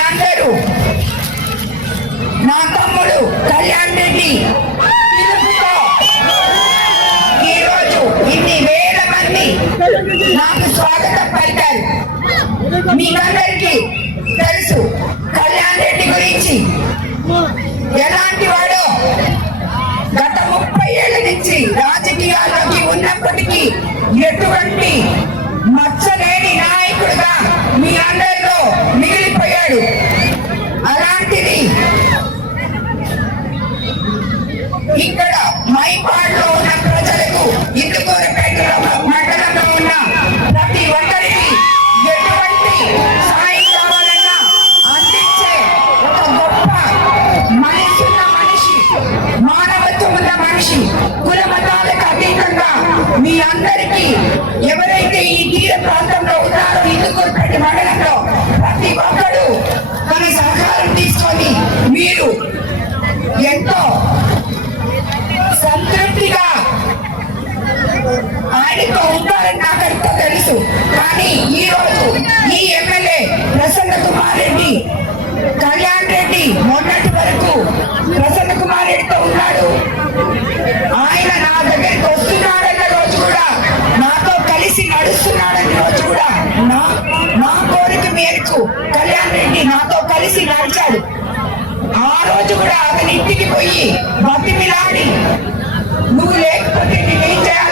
అందరూ. నా తమ్ముడు కళ్యాణ్ రెడ్డి ఈరోజు ఇన్ని వేల మంది నాకు స్వాగతం పలికారు. మీకందరికీ తెలుసు కళ్యాణ్ రెడ్డి గురించి. ఎలాంటి వాడో గత ముప్పై ఏళ్ళ నుంచి రాజకీయాల్లోకి ఉన్నప్పటికీ ఎటువంటి మచ్చలేని నాయకుడుగా ఆయనతో ఉంటారని నాకంతా తెలుసు. కానీ ఈ రోజు ఈ ఎమ్మెల్యే ప్రసన్న కుమార్ రెడ్డి కళ్యాణ్ రెడ్డి మొన్నటి వరకు ప్రసన్న కుమార్ రెడ్డితో ఉన్నాడు. ఆయన నా దగ్గరికి వస్తున్నాడన్న రోజు కూడా నాతో కలిసి నడుస్తున్నాడన్న రోజు కూడా నా నా కోరిక మేరకు కళ్యాణ్ రెడ్డి నాతో కలిసి నడిచాడు. ఆ రోజు కూడా అతని ఇంటికి పోయి బతిమిలాడి నువ్వు లేకపోతే నేనేం చేయాలి?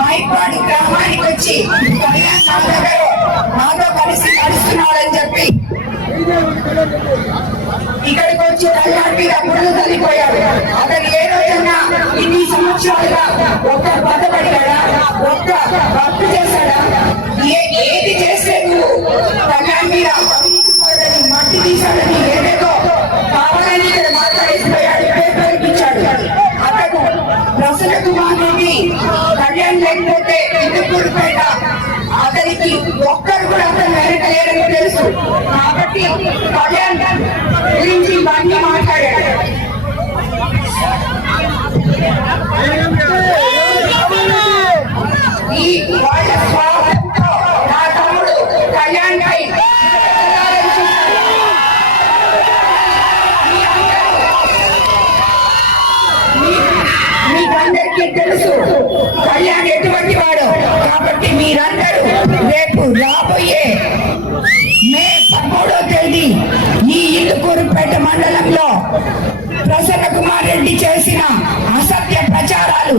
రోజు కళ్యాణ్ మైపాడు గ్రామానికి వచ్చి కళ్యాణ్ నాతో కలిసి నడుస్తున్నాడని చెప్పి ఇక్కడికి వచ్చి కళ్యాణ్ మీద తల్లిపోయాడు. అతను ఏ రోజన్నా ఇన్ని సంవత్సరాలుగా ఒక్క బతపడ్డాడా ఒక్క భక్తి చేశాడా? కాబట్టి కళ్యాణ్ గురించి ఇవన్నీ మాట్లాడారు ఈ వాళ్ళ స్వాగతంతో నా తమ్ముడు కళ్యాణ్ మీకందరికీ తెలుసు కళ్యాణ్ ఎటు మీరందరూ రేపు రాబోయే మే పదమూడో తేదీ ఈ ఇందుకూరుపేట మండలంలో ప్రసన్న కుమార్ రెడ్డి చేసిన అసత్య ప్రచారాలు.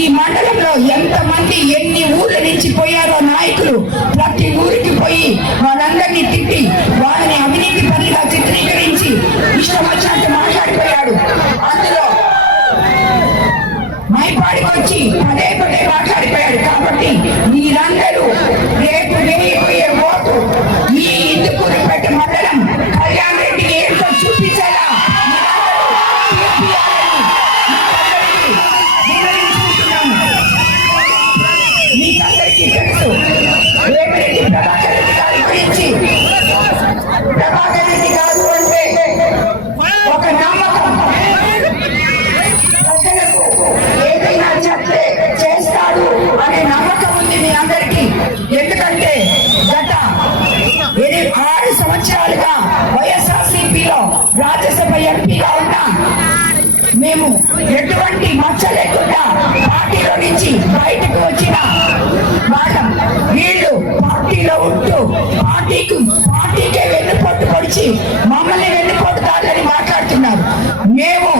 ఈ మండలంలో ఎంతమంది ఎన్ని ఊర్ల నుంచి పోయారో నాయకులు ప్రతి ఊరికి పోయి వాళ్ళందరినీ తిట్టి వాళ్ళని అవినీతి పనిగా చిత్రీకరించి ఇష్టం వచ్చినట్టు మాట్లాడిపోయాడు. అందులో పాడి వచ్చి పదే పదే మాట్లాడిపోయాడు కాబట్టి మీరందరూ రేపు రేపు ఎటువంటి లేకుండా పార్టీలో నుంచి బయటకు వచ్చిన వాళ్ళం. వీళ్ళు పార్టీలో ఉంటూ పార్టీకి పార్టీకే వెన్నుపోటు పొడిచి మమ్మల్ని వెన్నుపోటుదారులని మాట్లాడుతున్నారు. మేము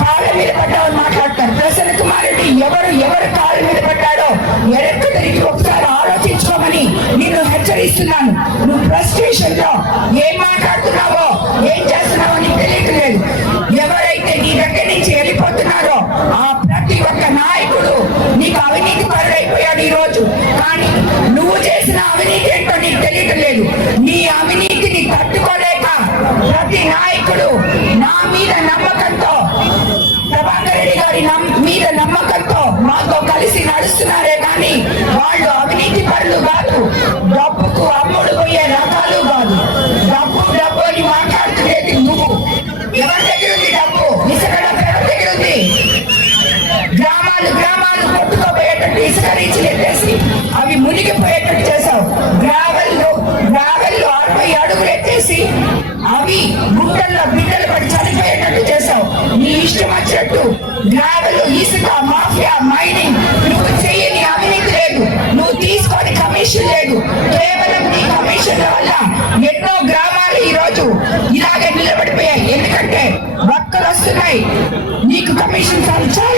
కాళ్ళ మీద పడ్డామని మాట్లాడతారు ప్రసన్న కుమార్ రెడ్డి ఎవరు ఎవరు కాళ్ళ మీద పడ్డాడో వెనక్కు తిరిగి ఒకసారి ఆలోచించుకోమని నిన్ను హెచ్చరిస్తున్నాను. నువ్వు ప్రెస్లో ఏం మాట్లాడుతున్నావో ఏం చేస్తున్నావో నీకు తెలియట్లేదు. ఉన్నాడు ఈ రోజు. కానీ నువ్వు చేసిన అవినీతి ఏంటో నీకు తెలియట్లేదు నీ అవినీతిని తట్టుకోలేక ప్రతి నాయకుడు నా మీద నమ్మకంతో ప్రభాకర్ రెడ్డి గారి మీద నమ్మకంతో మాతో కలిసి నడుస్తున్నారే కానీ వాళ్ళు అవినీతి పనులు కాదు. డబ్బుకు అమ్ముడు పోయే రకాలు రీచ్లు ఎత్తేసి అవి మునిగిపోయేటట్టు చేశావు. గ్రావెల్లో గ్రావెల్లో అరవై అడుగులు ఎత్తేసి అవి గుంటల్లో బిడ్డలు పడి చనిపోయేటట్టు చేశావు. నీ ఇష్టం వచ్చినట్టు గ్రావెల్ ఇసుక మాఫియా మైనింగ్ నువ్వు చేయని అవినీతి లేదు. నువ్వు తీసుకొని కమిషన్ లేదు. కేవలం నీ కమిషన్ వల్ల ఎన్నో గ్రామాలు ఈ రోజు ఇలాగే నిలబడిపోయాయి. ఎందుకంటే భక్తులు వస్తున్నాయి నీకు కమిషన్ చాలకపోతే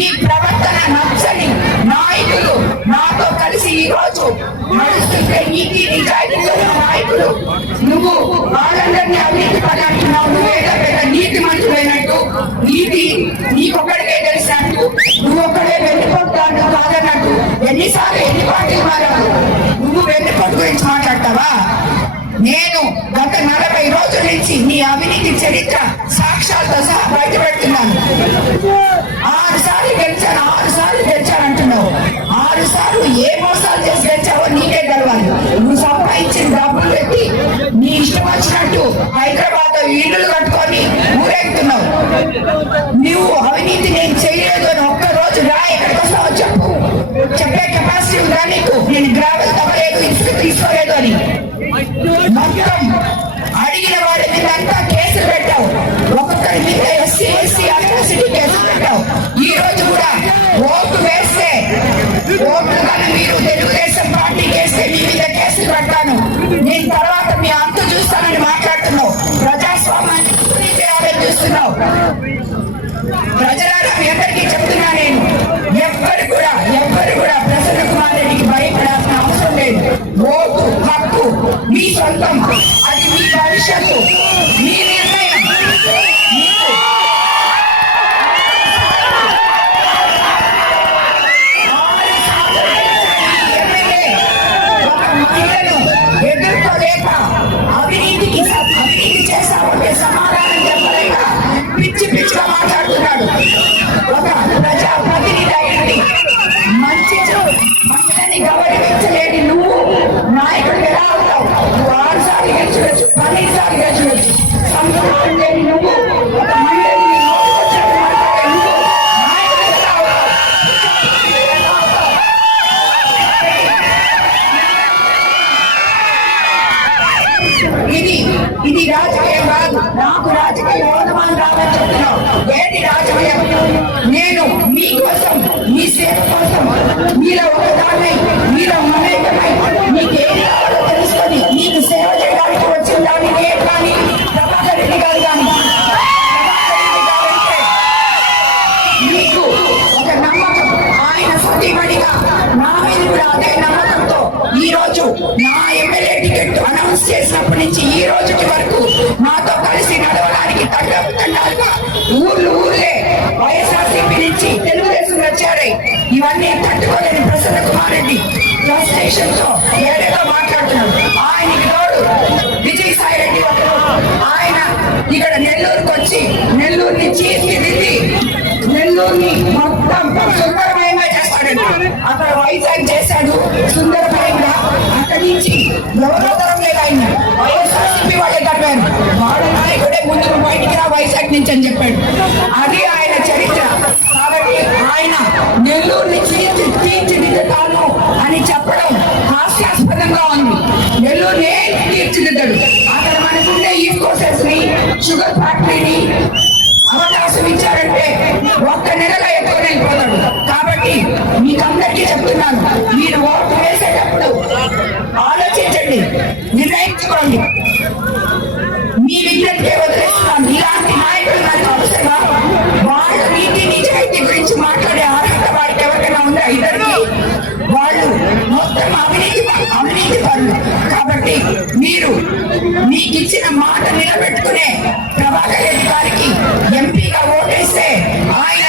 నీ ప్రవర్తన నచ్చని నాయకులు నాతో కలిసి ఈ రోజు నడుస్తుంటే నీతి నిజాయితీతో నాయకులు. నువ్వు వాళ్ళందరినీ అవినీతి పడాలంటున్నావు నువ్వేదో పెద్ద నీతి మంత్రులైనట్టు నీతి నీకొక్కడికే తెలిసినట్టు నువ్వు ఒక్కడే వెళ్ళిపోతాడు కాదన్నట్టు ఎన్నిసార్లు ఎన్ని పార్టీలు మారావు? నువ్వు వెన్నుపోటు గురించి మాట్లాడతావా? నేను గత నలభై రోజుల నుంచి నీ అవినీతి చరిత్ర సాక్ష్యాలతో సహా బయట ఆరుసార్లు ఆరు సార్లు గెలిచాను ఆరు సార్లు గెలిచాను అంటున్నావు. ఆరు సార్లు ఏ మోసాలు చేసి గెలిచావో నీకే గెలవాలి నువ్వు సంపాదించిన డబ్బులు పెట్టి నీ ఇష్టం వచ్చినట్టు హైదరాబాద్లో కట్టుకొని ఊరేగుతున్నావు. నువ్వు అవినీతి నేను చేయలేదు అని ఒక్క రోజు రా ఎక్కడికి వస్తావో చెప్పు. చెప్పే కెపాసిటీ ఉందా నీకు? నేను గ్రావెల్ తవ్వలేదు ఇసుక తీసుకోలేదు అని. మొత్తం అడిగిన వారి మీద అంతా కేసులు పెట్టావు. ఒక్కొక్కరి ఎస్సీ ఎస్సీ అట్రాసిటీ ఈ రోజు కూడా ఓటు వేస్తే కానీ మీరు తెలుగుదేశం పార్టీ మీ మీద కేసులు పెడతాను నేను తర్వాత మీ అంతు చూస్తానని మాట్లాడుతున్నావు. ప్రజాస్వామ్యాన్ని పూర్తి చూస్తున్నావు. ప్రజలారా మీ అందరికీ చెప్తున్నా నేను. ఎవ్వరు కూడా ఎవ్వరు కూడా ప్రసన్న కుమార్ రెడ్డికి భయపడాల్సిన అవసరం లేదు. ఓటు హక్కు మీ సొంతం. అది మీ భవిష్యత్తు. మీరు నేను మీకోసం మీ సేవ కోసం మీలో ఒకదాన్ని మీలో మమేకమై మీకు ఏం కావాలో తెలుసుకొని మీకు సేవ చేయడానికి వచ్చిన దాన్ని నేను కానీ ప్రభాకర్ రెడ్డి గారు కానీ మీకు ఒక నమ్మకం ఆయన సతీమణిగా నా మీద కూడా అదే నమ్మకంతో ఈ రోజు నా ఎమ్మెల్యే టికెట్ అనౌన్స్ చేసినప్పటి నుంచి ఈ రోజుకి వరకు నాతో కలిసి నడవడం నడవడానికి తగ్గకుండా ఊర్లు ఊర్లే వైఎస్ఆర్సీపీ నుంచి తెలుగుదేశం వచ్చారే ఇవన్నీ తట్టుకోలేని ప్రసన్న కుమార్ రెడ్డి ఫ్రస్ట్రేషన్తో ఏడేదో నాయకుడే బయటికి రా వైజాగ్ నుంచి అని చెప్పాడు. అది ఆయన చరిత్ర. కాబట్టి ఆయన నెల్లూరు నుంచి తీర్చిదిద్దుతాను అని చెప్పడం హాస్యాస్పదంగా ఉంది. నెల్లూరునే తీర్చిదిద్దాడు. అక్కడ మనకుండే ఈ కోసెస్ని షుగర్ ఫ్యాక్టరీని అవకాశం ఇచ్చారంటే ఒక్క నెలలో ఎక్కువ వెళ్ళిపోతాడు కాబట్టి మీకందరికీ చెప్తున్నాను అవినీతి పరులు కాబట్టి మీరు మీకు ఇచ్చిన మాట నిలబెట్టుకునే ప్రభాకర్ రెడ్డి గారికి ఎంపీగా ఓటేస్తే ఆయన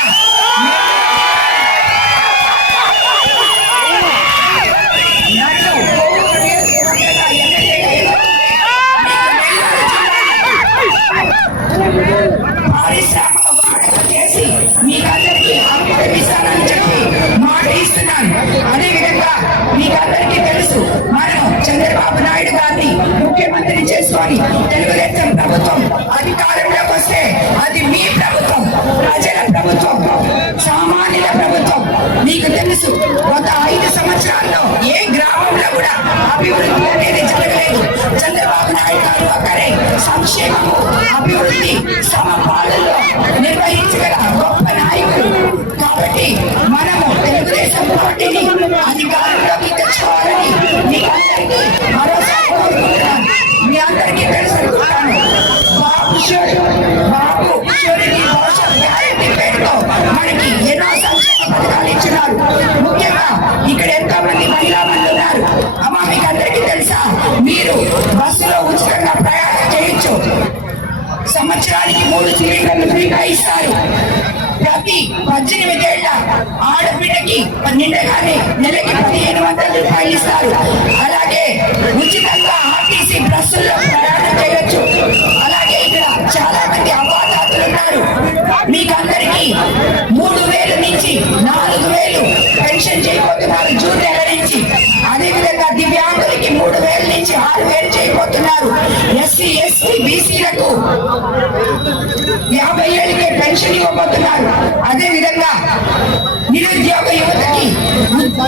నీ సంవత్సరానికి మూడు సిలిండర్లు ఫ్రీగా ఇస్తారు ప్రతి పద్దెనిమిదేళ్ళ ఆడబిడ్డకి నిండగానే నెలకి పదిహేను వందల రూపాయలు ఇస్తారు. అలాగే ఉచితంగా ఆర్టీసీ బస్సుల్లో ప్రయాణం చేయొచ్చు. అలాగే ఇక్కడ చాలా మంది అవాదాతులు ఉన్నారు. మీకు అందరికీ మూడు వేలు నుంచి నాలుగు వేలు పెన్షన్ చేయబోతున్నారు జూన్ నెల నుంచి అదేవిధంగా దివ్యాంగులకి మూడు వేల నుంచి ఆరు వేలు చేయబోతున్నారు. ఎస్సీ ఎస్టీ బీసీలకు యాభై ఏళ్ళకే పెన్షన్ ఇవ్వబోతున్నారు. అదే విధంగా నిరుద్యోగ యువతకి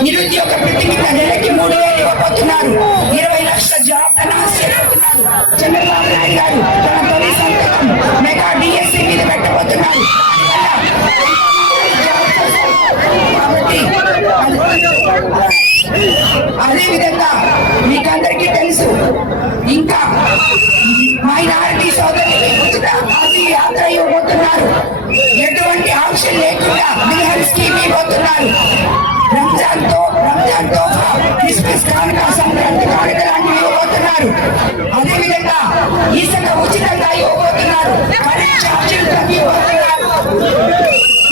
నిరుద్యోగ ప్రతి కింద నెలకి మూడు వేలు ఇవ్వబోతున్నారు. ఇరవై లక్షల జాబ్ అనౌన్స్ చంద్రబాబు నాయుడు గారు తన తొలి సంతకం మెగా డిఎస్సీ మీద పెట్టబోతున్నారు. కాబట్టి లేకుండా మిల్హర్ స్కీమ్ రంజాన్తో రంజాన్తో క్రిస్మస్ కానుక సంక్రాంతి కానుక లాంటివి ఇవ్వబోతున్నారు. అదే విధంగా ఉచితంగా ఇవ్వబోతున్నారు. కరెంట్ ఛార్జీలు ఇవ్వబోతున్నారు.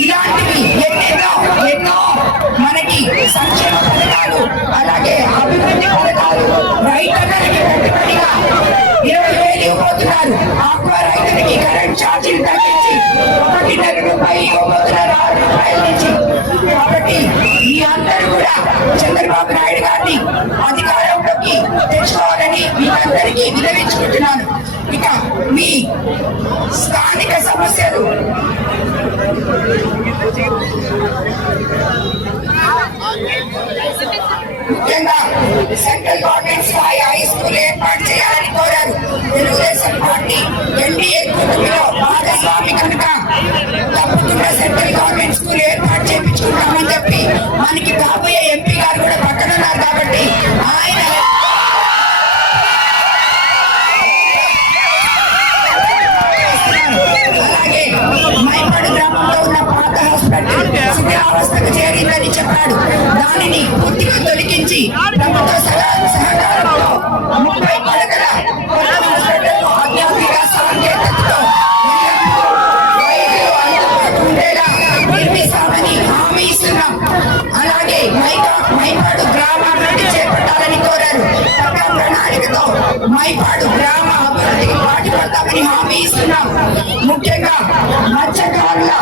ఇలాంటివి ఎన్నెన్నో ఎన్నో మనకి సంక్షేమ పథకాలు అలాగే అభివృద్ధి పథకాలు రైతులకి పెట్టుబడిగా ఇరవై వేలు ఇవ్వబోతున్నారు. ఆక్వా రైతులకి కరెంట్ ఛార్జీలు తగ్గించి ఒకటిన్నర రూపాయలు ఇవ్వబోతున్నారు నుంచి కాబట్టి మీ అందరూ కూడా చంద్రబాబు నాయుడు గారిని అధికారంలోకి తెచ్చుకోవాలని మీ అందరికీ వినవించుకుంటున్నాను ఇక మీ స్థానిక సమస్యలు ముఖ్యంగా సెంట్రల్ గవర్నమెంట్ స్థాయి హై స్కూల్ ఏర్పాటు చేయాలని కోరారు. తెలుగుదేశం పార్టీ ఎన్డీఏ కూటమిలో భాగస్వామి కనుక తప్పకుండా సెంట్రల్ గవర్నమెంట్ స్కూల్ ఏర్పాటు చేయించుకుంటామని చెప్పి మనకి కాబోయే ఎంపీ గారు దానిని పూర్తిగా తొలగించి ప్రభుత్వ సహకారంతో ముప్పై పడకల ఉండేలా నిర్మిస్తామని హామీ ఇస్తున్నాం. అలాగే మైకా మైపాడు గ్రామాభివృద్ధి చేపట్టాలని కోరారు. పక్కా ప్రణాళికతో మైపాడు గ్రామ అభివృద్ధికి పాటుపడతామని హామీ ఇస్తున్నాం. ముఖ్యంగా మత్స్యకారుల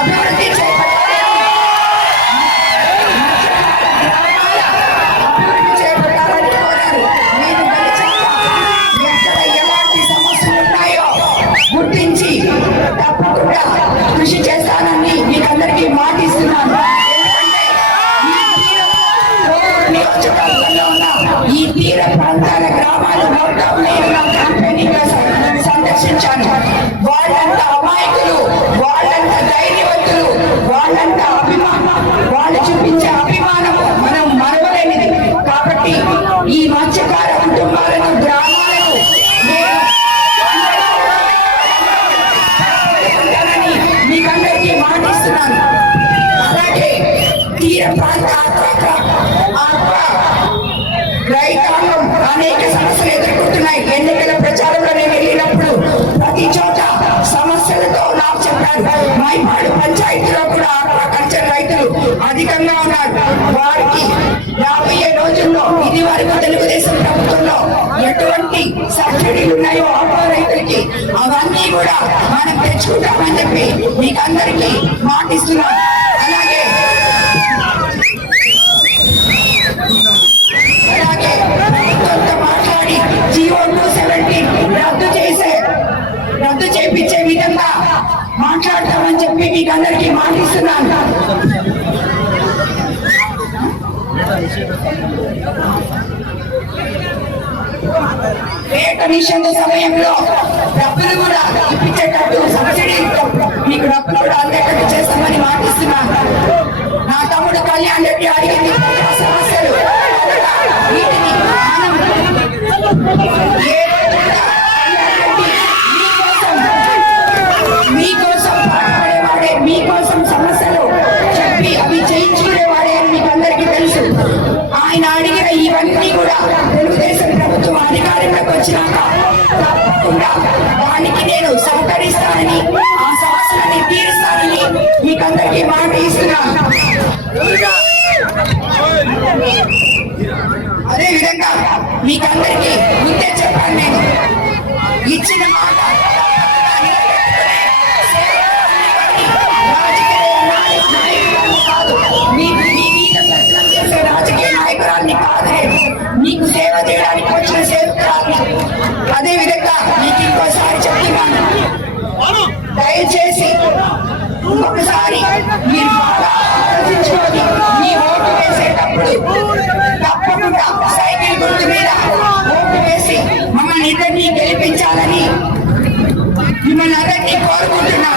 అభివృద్ధి ఈ తీర ప్రాంతాల గ్రామాలు మొత్తం నేను నా సందర్శించాను వాళ్ళంత అమాయకులు వాళ్ళంత ధైర్యవంతులు వాళ్ళంత అభిమానులు. వరకు తెలుగుదేశం ప్రభుత్వంలో ఎటువంటి సబ్సిడీలు ఉన్నాయో ఆక్వా రైతులకి అవన్నీ కూడా మనం తెచ్చుకుంటామని చెప్పి మీకు అందరికీ మాటిస్తున్నాం. అలాగే అలాగే ప్రభుత్వంతో మాట్లాడి జియో టూ సెవెంటీన్ రద్దు చేసే రద్దు చేపించే విధంగా మాట్లాడతామని చెప్పి మీకు అందరికీ మాటిస్తున్నాను. రేట్ నిషేధ సమయంలో డబ్బులు కూడా ఇప్పించేటట్టు సబ్సిడీ మీకు డబ్బులు కూడా అందేటట్టు చేస్తామని మాటిస్తున్నాను నా తమ్ముడు కళ్యాణ్ రెడ్డి అడిగింది సమస్యలు వీటిని వానికి నేను సహకరిస్తానని ఆ సమస్యలని తీరుస్తానని మీకందరికీ మాట ఇస్తున్నాను అదే విధంగా మీకందరికీ ముందే చెప్పాను నేను ఇచ్చిన మాట మీకు సేవ చేయడానికి వచ్చిన సేవకురాలు అదే విధంగా దయచేసి ఒకసారి మీరు బాగా ఆలోచించుకొని మీ ఓటు వేసేటప్పుడు తప్పకుండా సైకిల్ గుర్తు మీద ఓటు వేసి మమ్మల్ని ఇద్దరినీ గెలిపించాలని మిమ్మల్ని అందరినీ కోరుకుంటున్నాం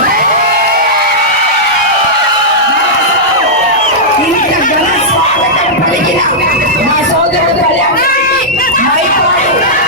మా సోదరుడు కళ్యాణ్ మైపాడు